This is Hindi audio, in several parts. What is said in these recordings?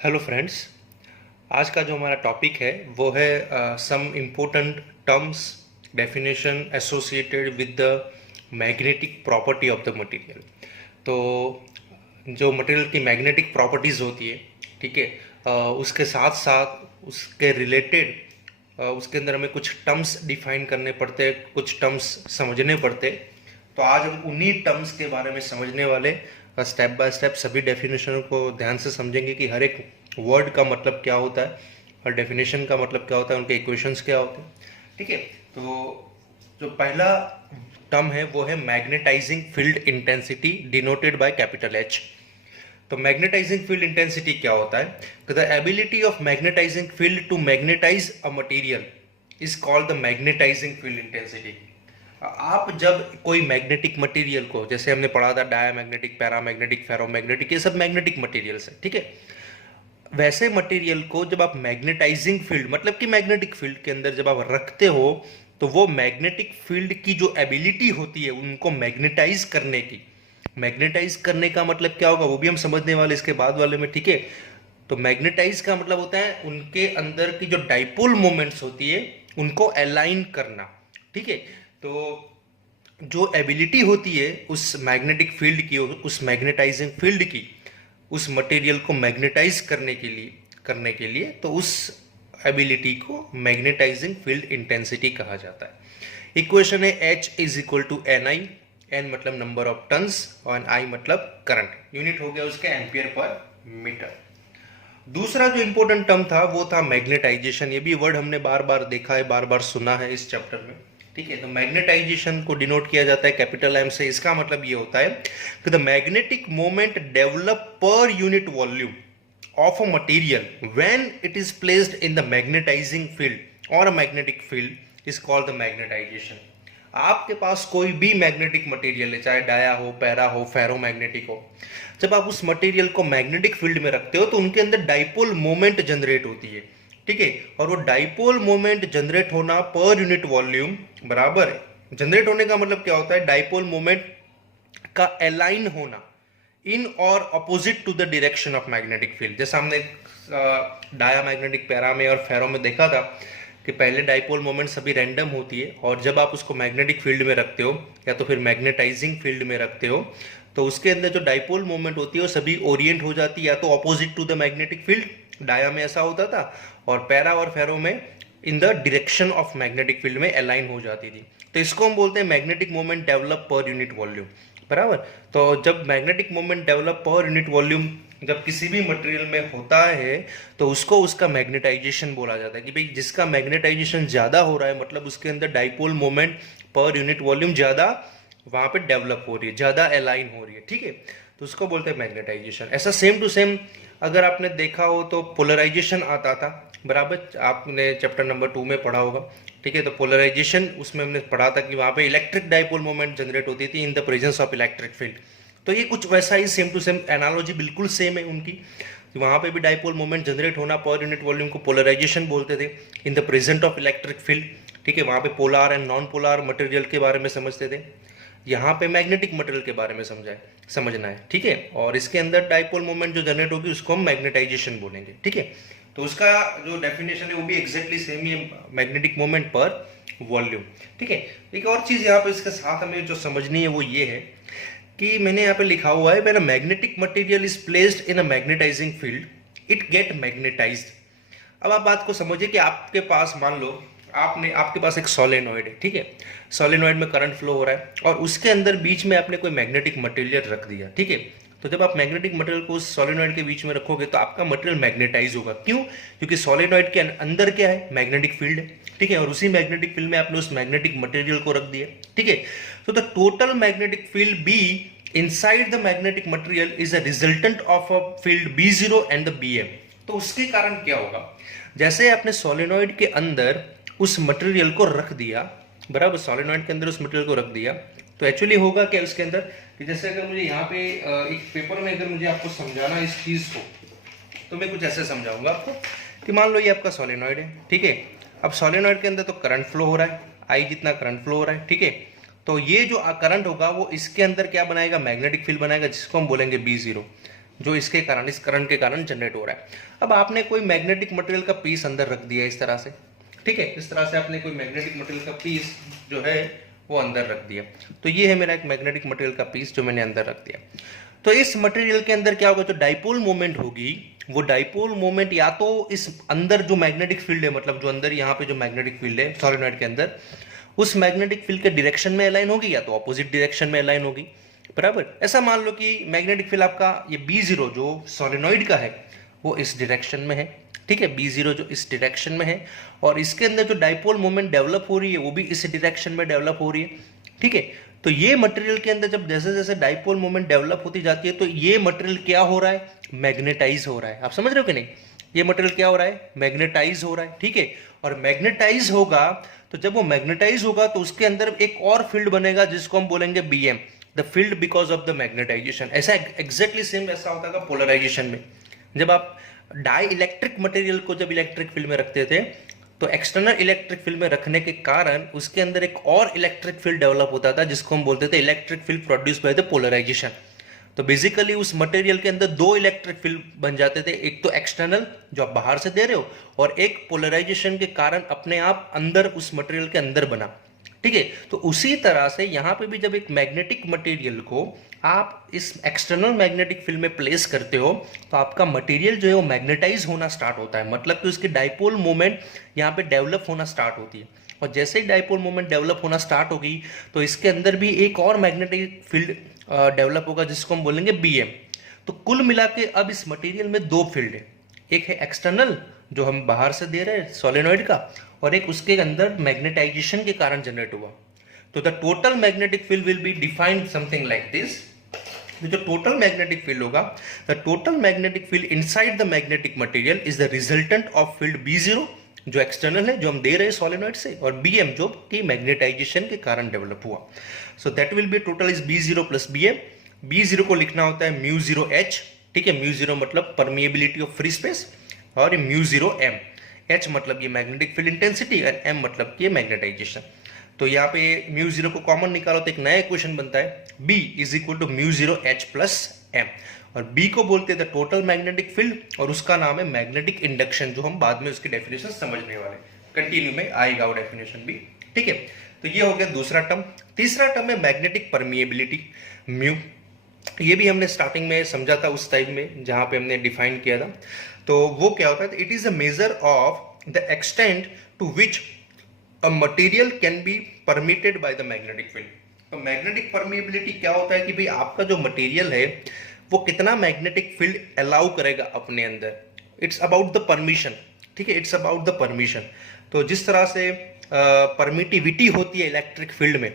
Hello friends. आज का जो हमारा टॉपिक है वो है some important terms definition associated with the magnetic property of the material. तो जो मटेरियल की मैग्नेटिक प्रॉपर्टीज़ होती है, ठीक है, उसके साथ साथ उसके रिलेटेड उसके अंदर हमें कुछ टर्म्स डिफाइन करने पड़ते हैं, कुछ टर्म्स समझने पड़ते हैं। तो आज हम उन्हीं टर्म्स के बारे में समझने वाले, स्टेप बाय स्टेप सभी डेफिनेशन को ध्यान से समझेंगे कि हर एक वर्ड का मतलब क्या होता है और डेफिनेशन का मतलब क्या होता है, उनके इक्वेशंस क्या होते हैं। ठीक है, तो जो पहला टर्म है वो है magnetizing field intensity denoted by capital H. तो मैग्नेटाइजिंग फील्ड इंटेंसिटी क्या होता है? तो the ability of magnetizing field to magnetize a material is called the magnetising field intensity. आप जब कोई मैग्नेटिक मटेरियल को, जैसे हमने पढ़ा था डायामैग्नेटिक, पैरामैग्नेटिक, फेरोमैग्नेटिक, ये सब मैग्नेटिक मटेरियल्स है, ठीक है। वैसे मटेरियल को जब आप मैग्नेटाइजिंग फील्ड मतलब कि मैग्नेटिक फील्ड के अंदर जब आप रखते हो, तो वो मैग्नेटिक फील्ड की जो एबिलिटी होती है उनको मैग्नेटाइज करने की, मैग्नेटाइज करने का मतलब क्या होगा वो भी हम समझने वाले इसके बाद वाले में, ठीक है। तो मैग्नेटाइज का मतलब होता है उनके अंदर की जो डाइपोल मोमेंट्स होती है उनको अलाइन करना, ठीक है। तो जो एबिलिटी होती है उस मैग्नेटिक फील्ड की, उस मैग्नेटाइजिंग फील्ड की, उस मटेरियल को मैग्नेटाइज करने के लिए तो उस एबिलिटी को मैग्नेटाइजिंग फील्ड इंटेंसिटी कहा जाता है। इक्वेशन है H is equal to N I, N मतलब नंबर ऑफ टन्स और आई मतलब करंट, यूनिट हो गया उसके एम्पियर पर मीटर। दूसरा जो इंपॉर्टेंट टर्म था वो था मैग्नेटाइजेशन। ये भी वर्ड हमने बार बार देखा है, बार बार सुना है इस चैप्टर में, ठीक है। तो मैग्नेटाइजेशन को डिनोट किया जाता है कैपिटल एम से। इसका मतलब ये होता है कि the magnetic moment develop per unit volume of a material when it is placed in the magnetising field और a magnetic field is called the magnetisation. आपके पास कोई भी मैग्नेटिक मटेरियल है, चाहे डाया हो, पैरा हो, फेरोमैग्नेटिक हो, जब आप उस मटेरियल को मैग्नेटिक फील्ड में रखते हो तो उनके अंदर डाइपोल मोमेंट जनरेट होती है, ठीक है। और वो डाइपोल मोमेंट जनरेट होना पर यूनिट वॉल्यूम बराबर है। जनरेट होने का मतलब क्या होता है? डाइपोल मोमेंट का अलाइन होना इन और opposite to the direction of magnetic field. जैसा हमने डायामैग्नेटिक, पैरा में और फेरो में देखा था कि पहले डाइपोल मोमेंट सभी रैंडम होती है और जब आप उसको मैग्नेटिक फील्ड में रखते हो या तो फिर मैग्नेटाइजिंग फील्ड में रखते हो तो उसके अंदर जो डाइपोल मोमेंट होती है वो सभी ओरिएंट हो जाती है या तो opposite to the magnetic field. Dia में ऐसा होता था और पैरा और फेरो में in the direction of magnetic field में अलाइन हो जाती थी। तो इसको हम बोलते हैं magnetic moment develop per unit volume, बराबर। तो जब magnetic moment develop per unit volume जब किसी भी मटेरियल में होता है तो उसको उसका मैग्नेटाइजेशन बोला जाता है कि भाई जिसका मैग्नेटाइजेशन ज़्यादा हो रहा है मतलब उसके अंदर डाइपोल मोमेंट पर यूनिट वॉल्यूम ज़्यादा वहाँ पे डेवलप हो रही है, ज़्यादा अलाइन हो रही है, ठीक है। तो उसको बोलते हैं मैग्नेटाइजेशन। ऐसा सेम टू सेम अगर आपने देखा हो तो पोलराइजेशन आता था, बराबर, आपने चैप्टर नंबर 2 में पढ़ा होगा, ठीक है। तो पोलराइजेशन उसमें हमने पढ़ा था कि वहाँ पे इलेक्ट्रिक डाइपोल मोमेंट जनरेट होती थी in the presence of electric field. तो ये कुछ वैसा ही सेम टू सेम एनालॉजी बिल्कुल सेम है उनकी। वहाँ पे भी डाइपोल मोमेंट जनरेट होना पर यूनिट वॉल्यूम को पोलराइजेशन बोलते थे in the present of electric field, ठीक है। वहाँ पे polar and non polar material के बारे में समझते थे, यहाँ पे मैग्नेटिक मटेरियल के बारे में समझना है, ठीक है। और इसके अंदर डाइपोल मोमेंट जो जनरेट होगी उसको हम मैग्नेटाइजेशन बोलेंगे, ठीक है। तो उसका जो डेफिनेशन है वो भी एग्जैक्टली सेम ही है, मैग्नेटिक मोमेंट पर वॉल्यूम, ठीक है। एक और चीज यहाँ पे इसके साथ हमें जो समझनी है वो ये है कि मैंने यहाँ पे लिखा हुआ है मेरा magnetic material is placed in a magnetizing field it get magnetized. अब आप बात को समझिए कि आपके पास मान लो आपके पास एक सोलेनॉइड है, ठीक है। सोलेनॉइड में करंट फ्लो हो रहा है और उसके अंदर बीच में आपने कोई मैग्नेटिक मटेरियल रख दिया, ठीक है। तो जब आप मैग्नेटिक मटेरियल को उस सोलेनॉइड के बीच में रखोगे तो आपका मटेरियल मैग्नेटाइज होगा। क्यों? क्योंकि सोलेनॉइड के अंदर क्या है? मैग्नेटिक फील्ड है, ठीक है। और उसी मैग्नेटिक फील्ड में आपने उस मैग्नेटिक मटेरियल को रख दिया, ठीक है। तो the total magnetic field be inside the magnetic material is a resultant of a field B0 and the BM। तो उसके कारण क्या होगा? जैसे आपने सोलेनॉइड के अंदर उस मटेरियल को रख दिया, बराबर, सोलेनॉइड के अंदर उस मटेरियल को रख दिया, तो एक्चुअली होगा क्या उसके अंदर कि जैसे अगर मुझे यहाँ पे एक पेपर में अगर मुझे आपको समझाना इस चीज को तो मैं कुछ ऐसे समझाऊंगा आपको कि मान लो ये आपका सोलेनॉइड है, ठीक है। अब सोलेनॉइड के अंदर तो करंट फ्लो हो रहा है, आई जितना करंट फ्लो हो रहा है, ठीक है। तो ये जो करंट होगा वो इसके अंदर क्या बनाएगा? मैग्नेटिक फील्ड बनाएगा जिसको हम बोलेंगे B0, जो इसके कारण, इस करंट के कारण जनरेट हो रहा है। अब आपने कोई मैग्नेटिक मटेरियल का पीस अंदर रख दिया इस तरह से, ठीक है, इस तरह से आपने कोई मैग्नेटिक मटेरियल का पीस जो है वो अंदर रख दिया। तो ये है मेरा एक मैग्नेटिक मटेरियल का पीस जो मैंने अंदर रख दिया। तो इस मटेरियल के अंदर क्या होगा, जो डाइपोल मोमेंट होगी, वो डाइपोल मोमेंट या तो इस अंदर जो मैग्नेटिक फील्ड है, मतलब जो अंदर यहाँ पे जो मैग्नेटिक फील्ड है सॉलिनॉइड के अंदर, उस मैग्नेटिक फील्ड के डायरेक्शन में अलाइन होगी या तो ऑपोजिट डायरेक्शन में अलाइन होगी, बराबर। ऐसा मान लो कि मैग्नेटिक फील्ड आपका ये B0 जो सॉलिनॉइड का है वो इस डायरेक्शन में है, ठीक है, B0 जो इस डायरेक्शन में है, और इसके अंदर जो डाइपोल मोमेंट डेवलप हो रही है वो भी इस डायरेक्शन में डेवलप हो रही है, ठीक है। तो ये मटेरियल के अंदर जब जैसे जैसे डाइपोल मोमेंट डेवलप होती जाती है तो ये मटेरियल क्या हो रहा है, मैग्नेटाइज हो रहा है। आप समझ रहे हो कि नहीं, ये मटेरियल क्या हो रहा है, मैग्नेटाइज हो रहा है, ठीक है। और मैग्नेटाइज होगा तो जब वो मैग्नेटाइज होगा तो उसके अंदर एक और फील्ड बनेगा जिसको हम बोलेंगे BM, the field because of the magnetisation. ऐसा एग्जैक्टली सेम ऐसा होता है पोलराइजेशन में। जब आप डाई इलेक्ट्रिक मटेरियल को जब इलेक्ट्रिक फील्ड में रखते थे तो एक्सटर्नल इलेक्ट्रिक फील्ड में रखने के कारण उसके अंदर एक और इलेक्ट्रिक फील्ड डेवलप होता था जिसको हम बोलते थे electric field produce by the polarization. तो बेसिकली उस मटेरियल के अंदर दो इलेक्ट्रिक फील्ड बन जाते थे, एक तो एक्सटर्नल जो आप बाहर से दे रहे हो, और एक पोलराइजेशन के कारण अपने आप अंदर उस मटेरियल के अंदर बना, ठीक है। तो उसी तरह से यहां पे भी जब एक मैग्नेटिक मटेरियल को आप इस एक्सटर्नल मैग्नेटिक फील्ड में प्लेस करते हो तो आपका मटेरियल जो है वो मैग्नेटाइज होना स्टार्ट होता है, मतलब कि उसकी डाइपोल मोमेंट यहाँ पे डेवलप होना स्टार्ट होती है। और जैसे ही डाइपोल मोमेंट डेवलप होना स्टार्ट होगी तो इसके अंदर भी एक और मैग्नेटिक फील्ड डेवलप होगा जिसको हम बोलेंगे BM। तो कुल मिला के अब इस मटेरियल में दो फील्ड है, एक है एक्सटर्नल जो हम बाहर से दे रहे हैं सोलेनॉइड का, और एक उसके अंदर मैग्नेटाइजेशन के कारण जनरेट हुआ। तो the total magnetic field will be defined something like this. जो टोटल मैग्नेटिक फील्ड होगा, the total magnetic field inside the magnetic material is the resultant of field B0 जो एक्सटर्नल है जो हम दे रहे हैं सोलेनॉइड से, और BM जो कि मैग्नेटाइजेशन के कारण डेवलप हुआ। So that will be total is B0 plus BM। B0 को लिखना होता है μ0H, ठीक है, μ0 मतलब परमिएबिलिटी ऑफ फ्री स्पेस, और μ0M, H मतलब ये मैग्नेटिक फील्ड इंटेंसिटी, और M मतलब ये मैग्नेटाइजेशन। तो यहाँ पे μ0 को कॉमन निकालो तो एक नया इक्वेशन बनता है B is equal to μ0H plus M, और B को बोलते हैं द टोटल मैग्नेटिक फील्ड, और उसका नाम है मैग्नेटिक इंडक्शन, जो हम बाद में उसकी डेफिनेशन समझने वाले, कंटिन्यू में आएगा वो डेफिनेशन भी, ठीक है। तो ये हो गया दूसरा टर्म। तीसरा टर्म है मैग्नेटिक परमिएबिलिटी, म्यू। ये भी हमने स्टार्टिंग में समझा था उस टाइम में जहां पे हमने डिफाइन किया था। तो वो क्या होता है, it is a measure of the extent to which a material can be permitted by the magnetic field. तो मैग्नेटिक परमिएबिलिटी क्या होता है कि भाई आपका जो मटेरियल है वो कितना मैग्नेटिक फील्ड अलाउ करेगा अपने अंदर। इट्स अबाउट द परमिशन, ठीक है, इट्स अबाउट द परमिशन। तो जिस तरह से परमिटिविटी होती है इलेक्ट्रिक फील्ड में,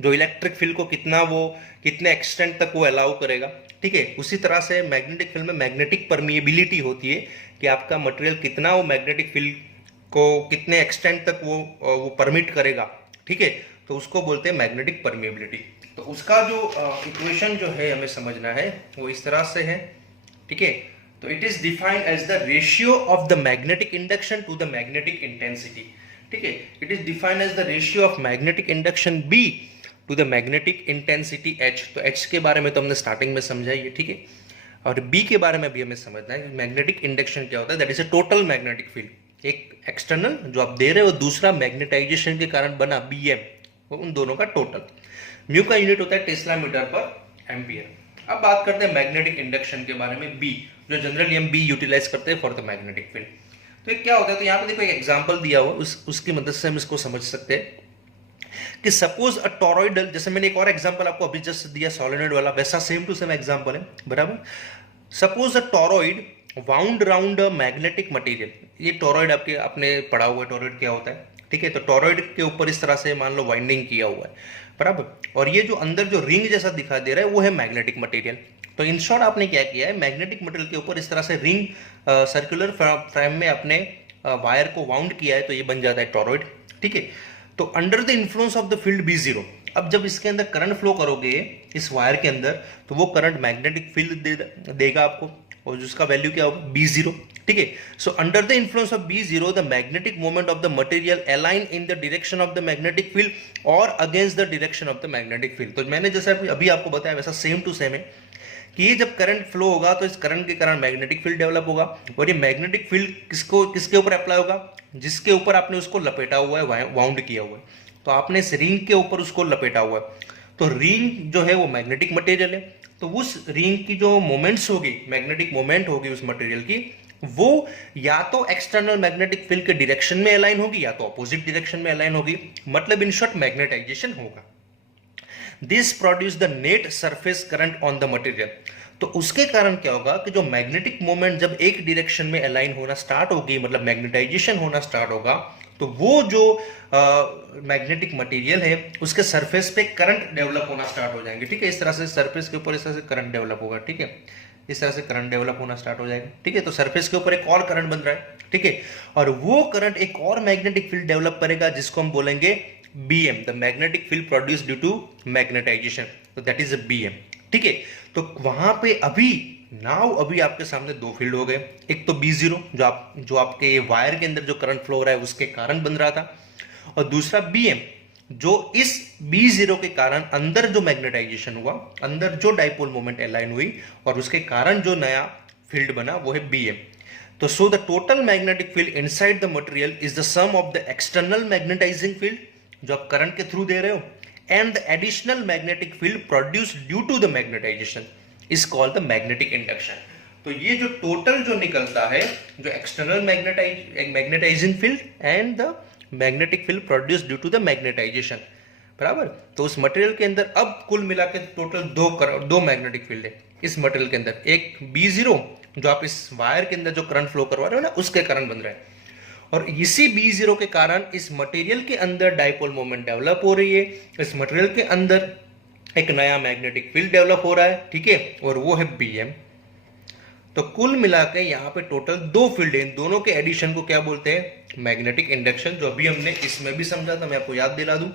जो इलेक्ट्रिक फील्ड को कितने एक्सटेंट तक वो अलाउ करेगा, ठीक है, उसी तरह से मैग्नेटिक फील्ड में मैग्नेटिक परमिएबिलिटी होती है कि आपका मटेरियल कितना वो मैग्नेटिक फील्ड को कितने एक्सटेंट तक वो परमिट करेगा, ठीक है। तो उसको बोलते हैं मैग्नेटिक परमिएबिलिटी। तो उसका जो इक्वेशन जो है हमें समझना है वो इस तरह से है, ठीक है। तो it is defined as the ratio of the magnetic induction to the magnetic intensity, ठीक है। It is defined as the ratio of magnetic induction B to the magnetic intensity H। तो H के बारे में तो हमने स्टार्टिंग में समझा ही है, ठीक है, और B के बारे में भी हमें समझना है कि मैग्नेटिक इंडक्शन क्या होता है। That is a total magnetic field, एक एक्सटर्नल जो आप दे रहे हो, दूसरा मैग्नेटाइजेशन के कारण बना BM, उन दोनों का टोटल। म्यू का यूनिट होता है टेस्ला मीटर पर एम्पियर। अब बात करते हैं मैग्नेटिक इंडक्शन के बारे में, B, जो जनरली हम B यूटिलाइज करते हैं फॉर द मैग्नेटिक फील्ड। तो ये क्या होता है, तो यहाँ पे देखो एक एग्जांपल दिया हुआ, उसकी मदद से हम इसको समझ सकते हैं कि सपोज अ टॉरॉइडल, जैसे मैंने एक और एग्जांपल आपको अभी जस्ट दिया सोलेनॉइड वाला, वैसा सेम टू सेम एग्जांपल है, बराबर। सपोज अ टॉरॉइड वाउंड राउंड अ मैग्नेटिक मटेरियल। ये टॉरॉइड आपने पढ़ा हुआ है टॉरॉइड क्या होता है, ठीक है। तो टॉरॉइड के ऊपर इस तरह से मान लो वाइंडिंग किया हुआ है, बराबर, और ये जो अंदर जो रिंग जैसा दिखा दे रहा है वो है मैग्नेटिक मटेरियल। तो इन शॉर्ट आपने क्या किया है, मैग्नेटिक मटेरियल के ऊपर इस तरह से रिंग सर्कुलर फ्रेम में अपने वायर को वाउंड किया है, तो ये बन जाता है टॉरॉइड, ठीक है। तो under the influence of the field B0, अब जब इसके अंदर करंट फ्लो करोगे इस वायर के अंदर तो वो करंट मैग्नेटिक फील्ड देगा आपको, और जिसका वैल्यू क्या होगा B0, ठीक है। So under the influence of B0 the magnetic moment of the material align in the direction of the magnetic field और against the direction of the magnetic field. तो मैंने जैसे अभी आपको बताया वैसा सेम टू सेम है कि ये जब करंट फ्लो होगा तो इस करंट के कारण मैग्नेटिक फील्ड डेवलप होगा, और ये मैग्नेटिक फील्ड किसके ऊपर अप्लाई होगा, जिसके ऊपर आपने उसको लपेटा हुआ है, वाउंड किया हुआ है। तो आपने इस रिंग के ऊपर उसको लपेटा हुआ है, तो रिंग जो है वो मैग्नेटिक मटेरियल है, तो उस रिंग की जो मोमेंट्स होगी, मैग्नेटिक मोमेंट होगी उस मटेरियल की, वो या तो एक्सटर्नल मैग्नेटिक फील्ड के डायरेक्शन में अलाइन होगी या तो अपोजिट डायरेक्शन में अलाइन होगी, मतलब इन शॉर्ट मैग्नेटाइजेशन होगा। This produce the net surface current on the material. तो उसके कारण क्या होगा कि जो मैग्नेटिक मोमेंट जब एक डायरेक्शन में अलाइन होना स्टार्ट होगी, मतलब मैग्नेटाइजेशन होना स्टार्ट होगा, तो वो जो मैग्नेटिक मटेरियल है उसके सरफेस पे करंट डेवलप होना स्टार्ट हो जाएंगे। ठीक है, इस तरह से सरफेस के ऊपर इस तरह से करंट डेवलप होगा। ठीक है, इस तरह से करंट डेवलप होना स्टार्ट हो जाएगा। ठीक है, तो सरफेस के ऊपर एक और करंट बन रहा है। ठीक है, और वो करंट एक और मैग्नेटिक फील्ड डेवलप करेगा जिसको हम बोलेंगे BM, the magnetic field produce due to magnetization, तो दैट इज अ BM। ठीक है, तो वहां पे अभी आपके सामने दो फील्ड हो गए, एक तो B0 जो आपके वायर के अंदर जो करंट फ्लो हो रहा है उसके कारण बन रहा था, और दूसरा BM जो इस B0 के कारण अंदर जो मैग्नेटाइजेशन हुआ, अंदर जो डाइपोल मोमेंट अलाइन हुई और उसके कारण जो नया फील्ड बना वो है BM। तो so the total magnetic field inside the material is the sum of the external magnetizing field जो आप करंट के थ्रू दे रहे हो and the additional magnetic field produce due to the magnetization is called the magnetic induction. तो ये जो टोटल जो निकलता है, जो external magnetizing field and the magnetic field produce due to the magnetization, बराबर। तो उस मटेरियल के अंदर अब कुल मिला के टोटल दो मैग्नेटिक फील्ड है इस मटेरियल के अंदर। एक B0 जो आप इस वायर के अंदर जो करंट फ्लो करवा रहे हो ना उसके कारण बन रहा है, और इसी B0 के कारण इस मटेरियल के अंदर डाइपोल मोमेंट डेवलप हो रही है, इस मटेरियल के अंदर एक नया मैग्नेटिक फील्ड डेवलप हो रहा है। ठीक है, और वो है BM। तो कुल मिला के यहाँ पे टोटल दो फील्ड है, इन दोनों के एडिशन को क्या बोलते हैं, मैग्नेटिक इंडक्शन, जो अभी हमने इसमें भी समझा था। मैं आपको याद दिला दूं,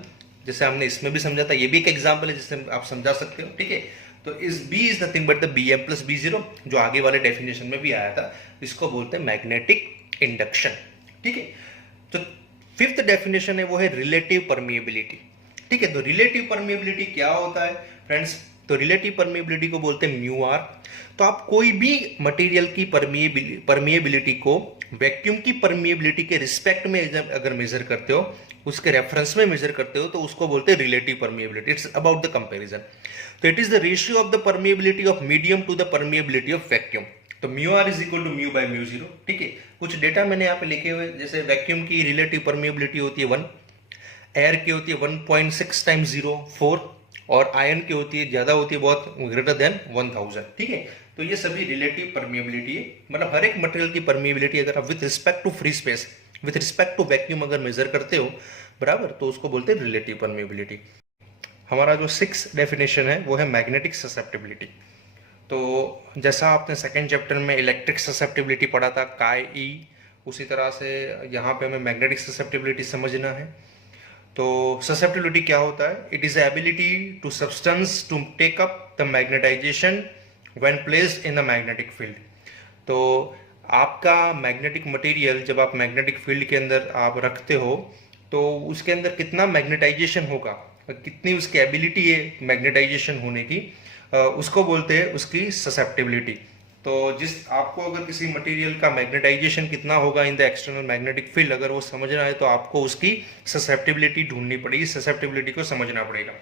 जैसे हमने इसमें भी समझा था, ये भी एक एग्जाम्पल है जिससे आप समझा सकते हो। ठीक है, तो इस B is nothing but the BM plus B0 जो आगे वाले डेफिनेशन में भी आया था, इसको बोलते हैं मैग्नेटिक इंडक्शन। ठीक है, तो फिफ्थ डेफिनेशन है वो है रिलेटिव परमिएबिलिटी। ठीक है, तो रिलेटिव परमिएबिलिटी क्या होता है फ्रेंड्स, तो रिलेटिव परमिएबिलिटी को बोलते हैं म्यू आर। तो आप कोई भी मटेरियल की परमिएबिलिटी को वैक्यूम की परमिएबिलिटी के रिस्पेक्ट में अगर मेजर करते हो, उसके रेफरेंस में मेजर करते हो, तो उसको बोलते हैं relative permeability. It's about the comparison. तो it is the ratio of the permeability of medium to the permeability of vacuum. तो mu are is equal to mu by mu 0। ठीक है, कुछ डेटा मैंने यहाँ पे लिखे हुए, जैसे वैक्यूम की रिलेटिव परमिएबिलिटी होती है 1, एयर की होती है 1.6 टाइम्स 0 4, और आयन की होती है ज्यादा होती है, बहुत ग्रेटर देन 1000। ठीक है, तो ये सभी रिलेटिव परमिएबिलिटी है, मतलब हर एक मटेरियल की परमिएबिलिटी अगर आप with respect to free space, with respect to vacuum अगर मेजर करते हो, बराबर, तो उसको बोलते हैं रिलेटिव परमिएबिलिटी। हमारा जो 6th डेफिनेशन है वो है मैग्नेटिक ससेप्टिबिलिटी। तो जैसा आपने सेकेंड चैप्टर में इलेक्ट्रिक ससेप्टिबिलिटी पढ़ा था काय ई, उसी तरह से यहाँ पे हमें मैग्नेटिक ससेप्टिबिलिटी समझना है। तो ससेप्टिबिलिटी क्या होता है, it is ability to substance to take up the magnetization when placed in the magnetic field. तो आपका मैग्नेटिक मटेरियल जब आप मैग्नेटिक फील्ड के अंदर आप रखते हो, तो उसके अंदर कितना मैग्नेटाइजेशन होगा, कितनी उसकी एबिलिटी है मैग्नेटाइजेशन होने की, उसको बोलते हैं उसकी ससेप्टिबिलिटी। तो जिस आपको अगर किसी मटेरियल का मैग्नेटाइजेशन कितना होगा in the external magnetic field, अगर वो समझना है तो आपको उसकी ससेप्टिबिलिटी ढूंढनी पड़ेगी, ससेप्टिबिलिटी को समझना पड़ेगा।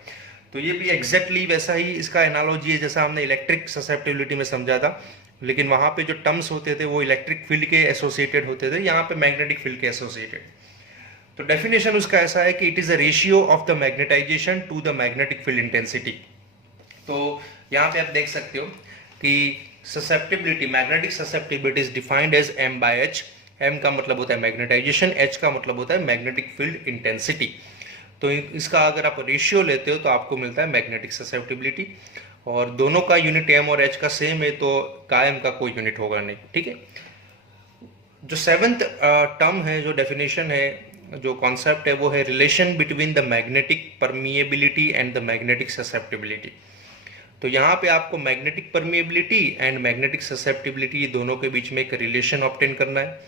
तो ये भी एग्जैक्टली वैसा ही इसका एनालॉजी है जैसा हमने इलेक्ट्रिक ससेप्टिबिलिटी में समझा था, लेकिन वहां पे जो टर्म्स होते थे वो इलेक्ट्रिक फील्ड के एसोसिएटेड होते थे, यहाँ पे मैग्नेटिक फील्ड के एसोसिएटेड। तो डेफिनेशन उसका ऐसा है कि it is a ratio of the magnetization to the magnetic field intensity. तो यहाँ पे आप देख सकते हो कि susceptibility, magnetic susceptibility is defined as m by h। m का मतलब होता है मैग्नेटाइजेशन, h का मतलब होता है मैग्नेटिक फील्ड इंटेंसिटी। तो इसका अगर आप रेशियो लेते हो तो आपको मिलता है मैग्नेटिक ससेप्टिबिलिटी, और दोनों का यूनिट m और h का सेम है, तो कायम का कोई यूनिट होगा नहीं। ठीक है, जो 7th टर्म है, जो डेफिनेशन है, जो कॉन्सेप्ट है, वो है relation between the magnetic permeability and the magnetic susceptibility. तो यहाँ पे आपको magnetic permeability and magnetic susceptibility दोनों के बीच में एक रिलेशन ऑब्टेन करना है।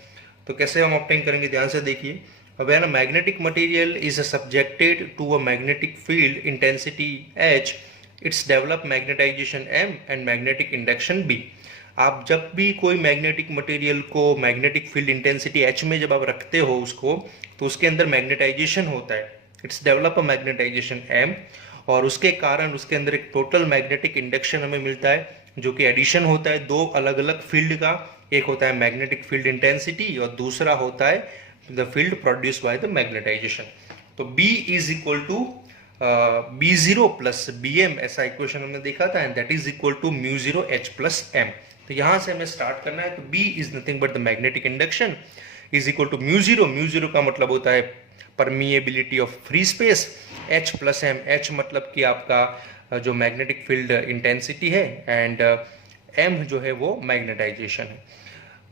तो कैसे हम ऑब्टेन करेंगे, ध्यान से देखिए। When a magnetic material is subjected to a magnetic field intensity H, it's develop magnetization M and magnetic induction B। आप जब भी कोई मैग्नेटिक मटेरियल को मैग्नेटिक फील्ड इंटेंसिटी H में जब आप रखते हो उसको, तो उसके अंदर मैग्नेटाइजेशन होता है, it's develop a magnetization M, और उसके कारण उसके अंदर एक टोटल मैग्नेटिक इंडक्शन हमें मिलता है, जो कि एडिशन होता है दो अलग अलग फील्ड का। एक होता है मैग्नेटिक फील्ड इंटेंसिटी और दूसरा होता है the field produce by the magnetization. तो B is equal to B0 plus BM, ऐसा इक्वेशन हमने देखा था, and that is equal to mu 0 H plus M। तो यहां से हमें स्टार्ट करना है। तो B is nothing but the magnetic induction is equal to mu 0। Mu 0 का मतलब होता है permeability of free space, H plus M, H मतलब कि आपका जो मैग्नेटिक फील्ड इंटेंसिटी है, एंड M जो है वो मैग्नेटाइजेशन है।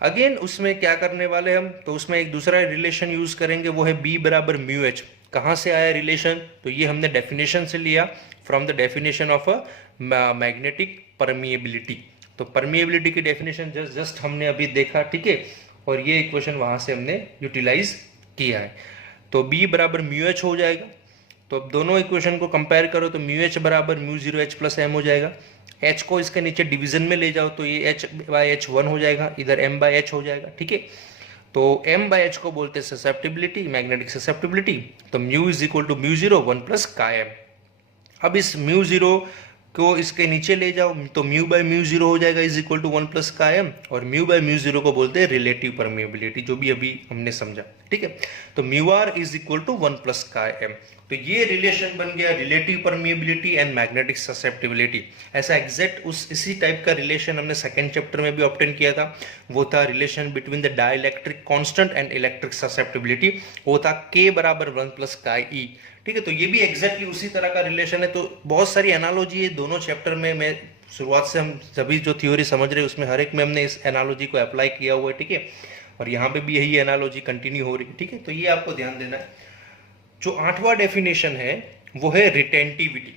अगेन उसमें क्या करने वाले हम, तो उसमें एक दूसरा रिलेशन यूज करेंगे, वो है B बराबर म्यू H। कहाँ से आया रिलेशन, तो ये हमने डेफिनेशन से लिया, from the definition of a magnetic permeability. तो परमिएबिलिटी की डेफिनेशन जस्ट हमने अभी देखा, ठीक है, और ये इक्वेशन वहां से हमने यूटिलाइज किया है। तो B बराबर म्यू H हो जाएगा। तो अब दोनों इक्वेशन को कंपेयर करो तो म्यू H बराबर म्यू 0 H प्लस M हो जाएगा। H को इसके नीचे डिवीजन में ले जाओ तो ये H बाई H 1 हो जाएगा, इधर M बाई H हो जाएगा, ठीक है। तो M बाई H को बोलते हैं ससेप्टिबिलिटी, मैग्नेटिक ससेप्टिबिलिटी। तो mu is equal to mu 0 1 plus का M। अब इस म्यू 0 को इसके नीचे ले जाओ तो म्यू बाई म्यू 0 हो जाएगा इज इक्वल टू 1 प्लस का M, और म्यू बाई म्यू 0 को बोलते हैं रिलेटिव परमिएबिलिटी, जो भी अभी हमने समझा, ठीक है। तो mu are is equal to 1 plus का M। तो ये रिलेशन बन गया relative permeability and magnetic susceptibility. ऐसा एग्जैक्ट इसी टाइप का रिलेशन हमने सेकंड चैप्टर में भी ऑब्टेन किया था, वो था relation between the dielectric constant and electric susceptibility, वो था K बराबर 1 प्लस का E, ठीक है। तो ये भी एग्जैक्टली उसी तरह का रिलेशन है। तो बहुत सारी एनालॉजी है दोनों चैप्टर में, मैं शुरुआत से हम सभी जो थ्योरी समझ रहे हैं उसमें हर एक में हमने इस एनालॉजी को अप्लाई किया हुआ है, ठीक है, और यहाँ पे भी यही एनालॉजी कंटिन्यू हो रही है, ठीक है। तो ये आपको ध्यान देना है। जो 8वां डेफिनेशन है वो है रिटेंटिविटी।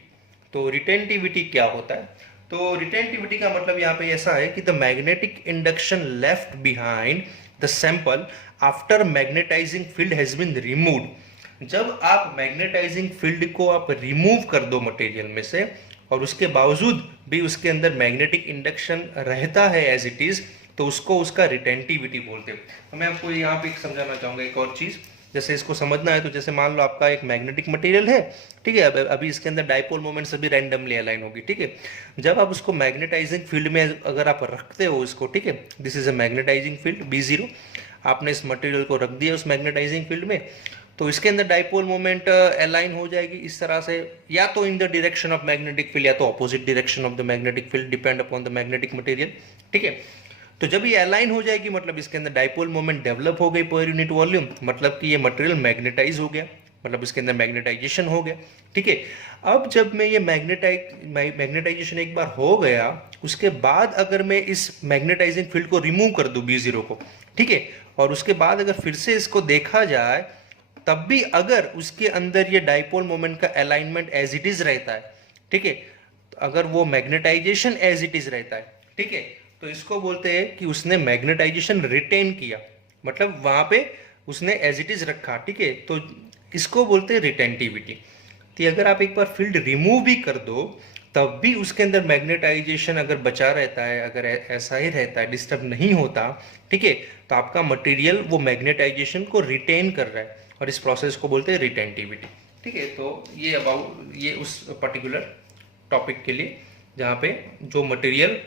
तो रिटेंटिविटी क्या होता है, तो रिटेंटिविटी का मतलब यहाँ पे ऐसा है कि the magnetic induction left behind the sample after magnetizing field has been removed. जब आप मैग्नेटाइजिंग फील्ड को आप रिमूव कर दो मटेरियल में से, और उसके बावजूद भी उसके अंदर मैग्नेटिक इंडक्शन रहता है एज इट इज, तो उसको उसका रिटेंटिविटी बोलते हैं। तो मैं आपको यहाँ पे समझाना चाहूंगा एक और चीज, जैसे इसको समझना है तो जैसे मान लो आपका एक मैग्नेटिक मटेरियल है, ठीक है, अभी इसके अंदर डाइपोल मोमेंट सभी रैंडमली अलाइन होगी, ठीक है। जब आप उसको मैग्नेटाइजिंग फील्ड में अगर आप रखते हो इसको, ठीक है, this is a magnetizing field B0, आपने इस मटेरियल को रख दिया उस मैग्नेटाइजिंग फील्ड में, तो इसके अंदर डाइपोल मोमेंट अलाइन हो जाएगी इस तरह से, या तो इन the direction of magnetic field या तो opposite direction of the magnetic field, depend upon the magnetic material, ठीक है। तो जब ये अलाइन हो जाएगी मतलब इसके अंदर डाइपोल मोमेंट डेवलप हो गई पर यूनिट वॉल्यूम, मतलब कि ये मटेरियल मैग्नेटाइज हो गया, मतलब इसके अंदर मैग्नेटाइजेशन हो गया, ठीक है। अब जब मैं ये मैग्नेटाइजेशन एक बार हो गया, उसके बाद अगर मैं इस मैग्नेटाइजिंग फील्ड को रिमूव कर दूं B0 को, ठीक है, और उसके बाद अगर फिर से इसको देखा जाए, तब भी अगर उसके अंदर ये डाइपोल मोमेंट का अलाइनमेंट एज इट इज रहता है, ठीक है, अगर वो मैग्नेटाइजेशन एज इट इज रहता है, ठीक है, तो इसको बोलते हैं कि उसने मैग्नेटाइजेशन रिटेन किया, मतलब वहां पे उसने एज इट इज रखा, ठीक है, तो इसको बोलते हैं रिटेंटिविटी। तो अगर आप एक बार फील्ड रिमूव भी कर दो तब भी उसके अंदर मैग्नेटाइजेशन अगर बचा रहता है, अगर ऐसा ही रहता है, डिस्टर्ब नहीं होता, ठीक है, तो आपका मटेरियल वो मैग्नेटाइजेशन को रिटेन कर रहा है, और इस प्रोसेस को बोलते हैं रिटेंटिविटी, ठीक है। तो ये अबाउट ये उस पर्टिकुलर टॉपिक के लिए जहाँ पे जो मटेरियल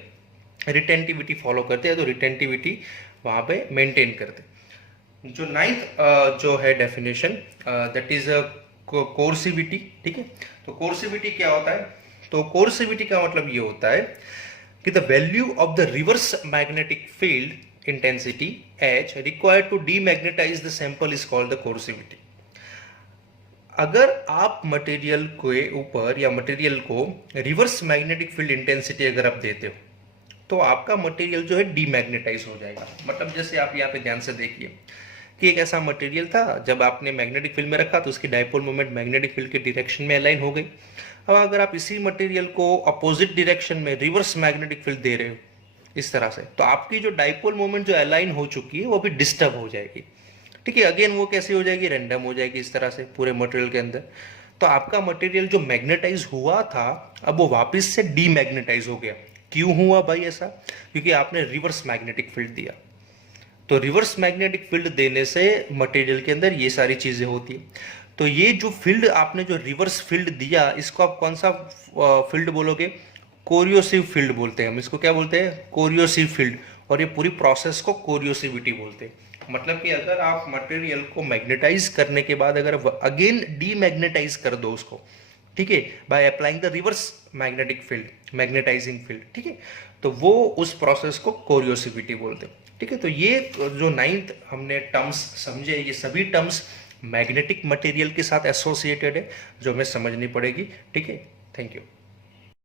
रिटेंटिविटी फॉलो करते हैं, तो रिटेंटिविटी वहाँ पे मेंटेन करते हैं। जो 9th जो है डेफिनेशन, दैट इज कोर्सिविटी, ठीक है। तो कोर्सिविटी क्या होता है, तो कोर्सिविटी का मतलब ये होता है कि the value of the reverse magnetic field intensity H required to demagnetize the sample is called the coercivity. अगर आप मटेरियल के ऊपर या मटेरियल को रिवर्स मैग्नेटिक फील्ड इंटेंसिटी अगर आप देते हो, तो आपका मटेरियल जो है डीमैग्नेटाइज हो जाएगा। मतलब जैसे आप यहाँ पे ध्यान से देखिए कि एक ऐसा मटेरियल था, जब आपने मैग्नेटिक फील्ड में रखा तो उसकी डाइपोल मोमेंट मैग्नेटिक फील्ड के डायरेक्शन में अलाइन हो गई। अब अगर आप इसी मटेरियल को अपोजिट डायरेक्शन में रिवर्स मैग्नेटिक फील्ड दे रहे हो इस तरह से, तो आपकी जो डाइपोल मोमेंट जो अलाइन हो चुकी है वो भी डिस्टर्ब हो जाएगी, ठीक है। अगेन वो कैसे हो जाएगी, रैंडम हो जाएगी इस तरह से पूरे मटेरियल के अंदर। तो आपका मटेरियल जो मैग्नेटाइज हुआ था अब वो वापस से डीमैग्नेटाइज हो गया। क्यों हुआ भाई ऐसा? क्योंकि आपने रिवर्स मैग्नेटिक फील्ड दिया। तो रिवर्स मैग्नेटिक फील्ड देने से मटेरियल के अंदर ये सारी चीजें होती है। तो ये जो फील्ड आपने जो रिवर्स फील्ड दिया, इसको आप कौन सा फील्ड बोलोगे? कोरियोसिव फील्ड बोलते हैं हम इसको। क्या बोलते हैं? कोरियोसिव फील्ड। और ये पूरी प्रोसेस को कोरियोसिविटी बोलते हैं। मतलब कि अगर आप मटेरियल को मैग्नेटाइज करने के बाद अगर अगेन डीमैग्नेटाइज कर दो उसको, ठीक है, by applying the reverse magnetic field, magnetizing field, ठीक है, तो वो उस प्रोसेस को कोरियोसिविटी बोलते हैं। ठीक है, तो ये जो 9th हमने टर्म्स समझे, ये सभी टर्म्स मैग्नेटिक मटेरियल के साथ एसोसिएटेड है, जो हमें समझनी पड़ेगी। ठीक है, थैंक यू।